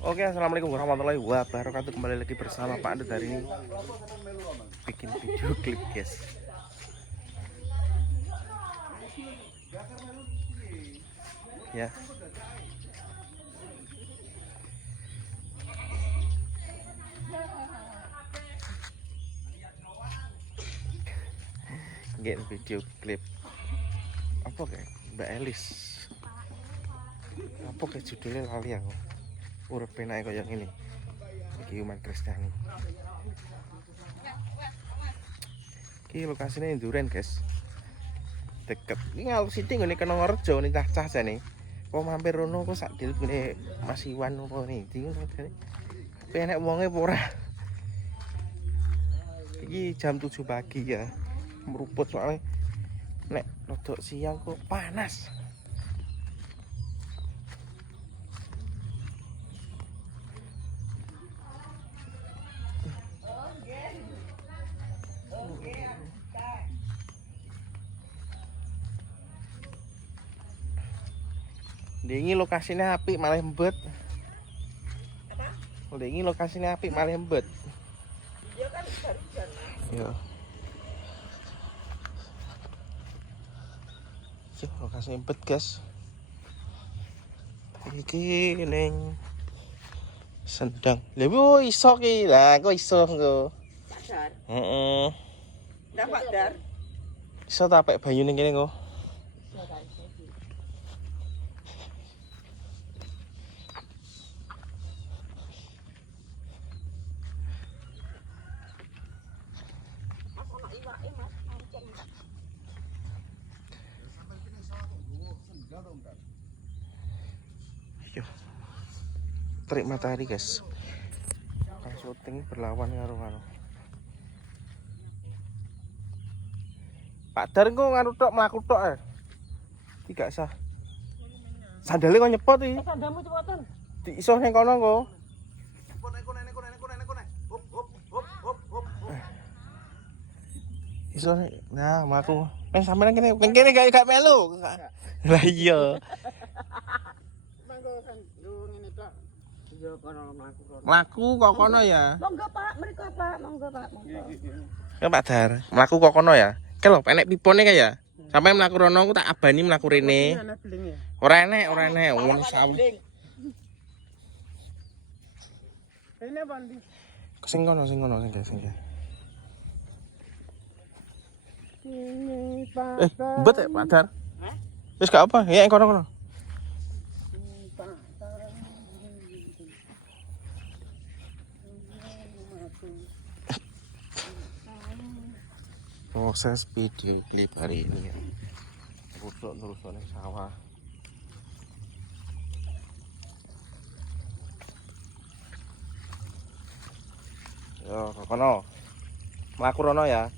Oke, assalamualaikum warahmatullahi wabarakatuh. Kembali lagi bersama Pak Adut hari ini bikin video klip, guys. Ya. Bikin video klip. Apa kayak Mbak Elis? Apa kayak judulnya lali aku. Urip penake koyo ngene. Iki umat Kristiani. Iki lokasinya Duren, guys. Deket. Iki ngalor sithik ngene Kenongorejo ning cah-cah jane. Kok mampir rono kok sak dil ngene Mas Iwan opo nih. Tapi enek wonge apa ora? Iki jam 7 pagi ya. Meruput soalnya nek rodok siang kok panas. Ini lokasinya apik malah embet. Apa? Ini lokasinya apik malah embet. Iya kan hujan. Iya. Lokasi embet, guys. Iki ning Sendang. Lha wo iso ki. Lah kok iso engko. Padar. Heeh. Ndak padar. Iso ta pek banyu ning kene engko. Terik matahari, guys. Kan syuting berlawan karo Pak Dar engko ngaru tok mlaku tok ae. Tidak sah. Sandale kok nyepot iki. Sandalmu cepoten. Diiso ning kono engko. Iso nah mlaku. Sampeyan kene gak melu. Lah iya. Mlaku kok kono ya. Monggo Pak, mriko Pak, monggo Pak, monggo. Ya Pak Dar, mlaku kok kono ya. Ke lho enek pipone kae ya. Sampai mlaku rono aku tak abani mlaku rene. Ora enek wong sawu. Rene pandi. Sing kono sing bet ya Pak Dar. Wis gak apa, ya kono. Proses video klip hari ini ya. Rusuk ning sawah. Yo, kono. Mlaku rono ya.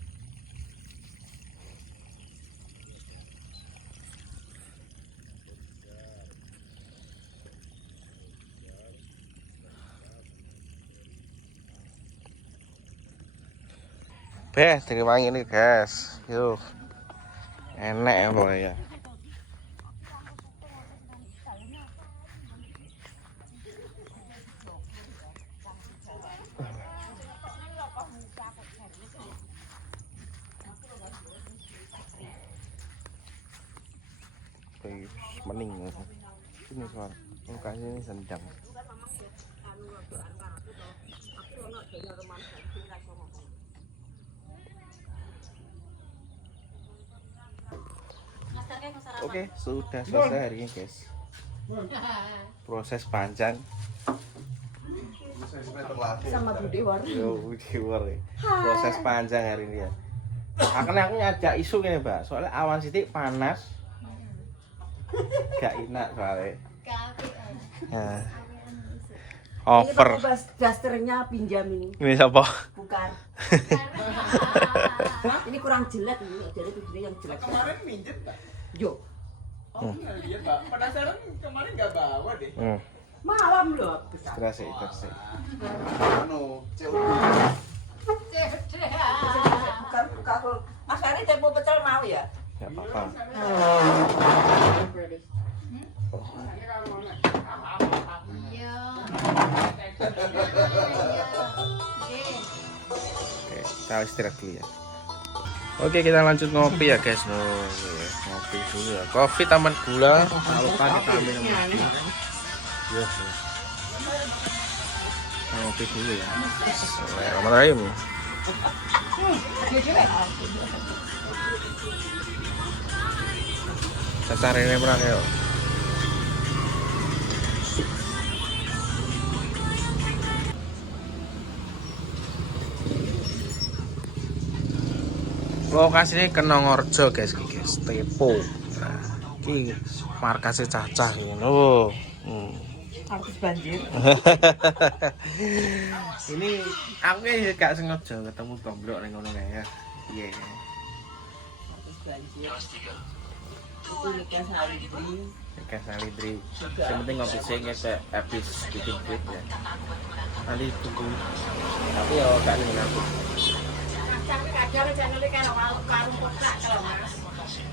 Dari wangi ini, guys. Yuk. Enak ya pokoknya. Mening. Ini soal lokasinya ini Sendang. Oke, sudah selesai hari ini, guys. Proses panjang. Sama Budewar. Yo, Budewar. Proses panjang hari ini ya. Akhirnya aku ngajak isu gini, Mbak. Soalnya awan sitik panas. Gak enak soalnya. Nah. Over. Ini pakai dasternya pinjam ini. Ini siapa? Bukan. Ini kurang jelek ini, jadi tujuannya yang jelek. Kemarin minjem, Pak. Yo. Oh, lihat, Pak. Penasaran kemarin nggak bawa deh. Malam loh. Terus. Anu, Buka. Mas Ari tempo pecel mau ya? Enggak apa-apa. Iya. Iya. Oke, kita istirahat dulu ya. Oke, kita lanjut ngopi ya guys. Ngopi dulu ya. Kopi tambah gula. Jangan lupa kita ambil yang mesti. Ya. Kita ngopi dulu ya. Bismillahirrahmanirrahim. Kita cari ini berang ya. Lokasinya Kenongorjo guys, guys, Tepo. Nah, ini markasnya cacah ini. Oh, Artis banjir. ini aku ya gak sengaja ketemu Tomblok ning ngono kae ya. Iya. Artis banjir. Itu Nikas Salidri. Nikas Salidri. Yang penting ngopi sing kayak habis bikin klip ya. Nanti tunggu. Tapi ya gak ning aku.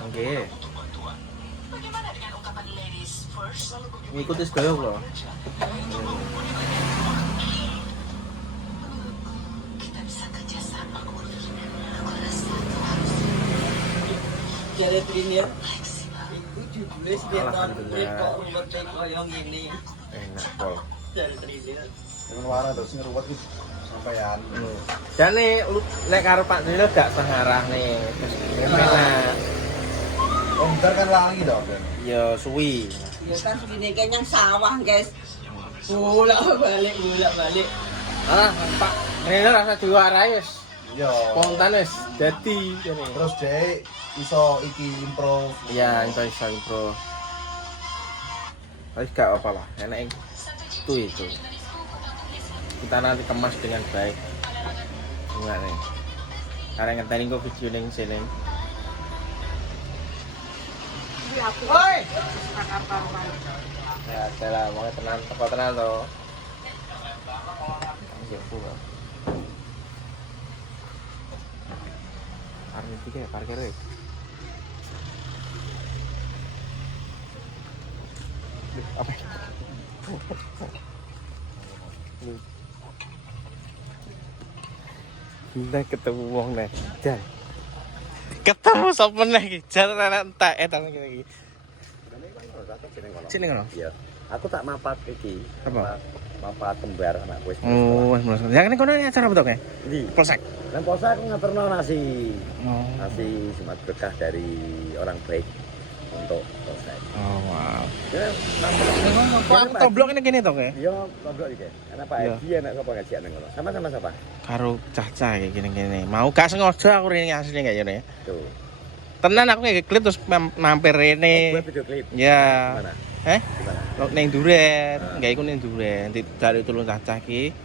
Oke. Ngikuti segala loh. Jadi Trinir. Itu judulnya sekitar kok ruwetnya koyong ini. Enak pol. Jadi Trinir. Dengan warna terus ngeruwet iki sampean. Jane lek karo Pak Nilo gak sengarah nih. Enak. Oh, ntar kan lagi dong. Ya suwi. Ya kan segini kayaknya sawah guys. Bolak-balik. Ah, Pak Nilo rasa diwarai wis. Yo. Spontan wis dadi kene. Terus dek iso iki improve. Iya, bisa impro. Tapi gak apa lah, enak itu. Kita nanti kemas dengan baik. Enggak nih. Karena ngerti kok video ning sini. Woi. Ya, saya mau tenan, teko tenan to. Arni tiga parkir. Apa? Kita ketemu wong nek. Jan. Ketemu sapa nek? Jan anak entek etan iki. Sini ngono. Iya. Aku tak mapat iki. Apa? Mapat kembar anakku wis. Oh, wis mulai. Yang ini kono acara apa to, Kak? Ndi? Polsek. Lan posa aku ngaturno nasi. Oh. Nasi Jumat berkah dari orang baik untuk polsek. Oh, wow. Ya, Kok aku toblok ini kene to, Kak? Iya, ngobrol iki. Anak Pak Iya. Edi anak sapa ngajian nang ngono. Sama-sama sapa? Karo cah-cah kayak gini-gini. Mau gak sengaja aku rene asline kayak ngene. Tuh. Tenan aku kayak klip terus mampir rene. Buat video klip. Ya. Mana? Lo Gimana? ning Duren, enggak iku ning Duren. Dari tulung cacah ki.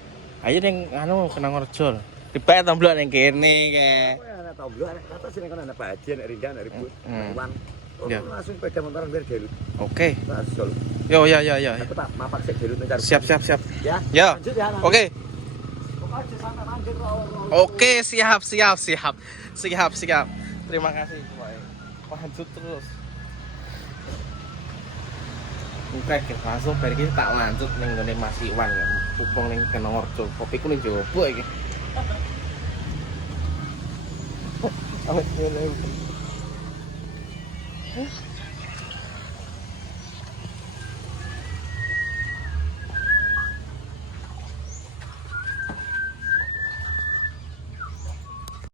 Ayo ning anu Kenongorjo. Tiba tomblok ning kene kayak. Aku anak tomblo anak kata sini kan anak Pak Haji anak Rinda anak Ribut. Hmm. Wan. Iya. Langsung sepeda motoran biar delut. Oke. Langsung. Yo ya. Aku tak mapak sik delut ntar. Siap. Ya. Yo. Lanjut ya. Oke. Pokoknya sampai lanjut roh. Oke, siap. Terima kasih semuanya. Lanjut terus. Oke, langsung bari iki tak lanjut ning ngene Mas Iwan ya. Pupung ning Kenongorjo. Kopiku ning jowo iki. Awet ngene.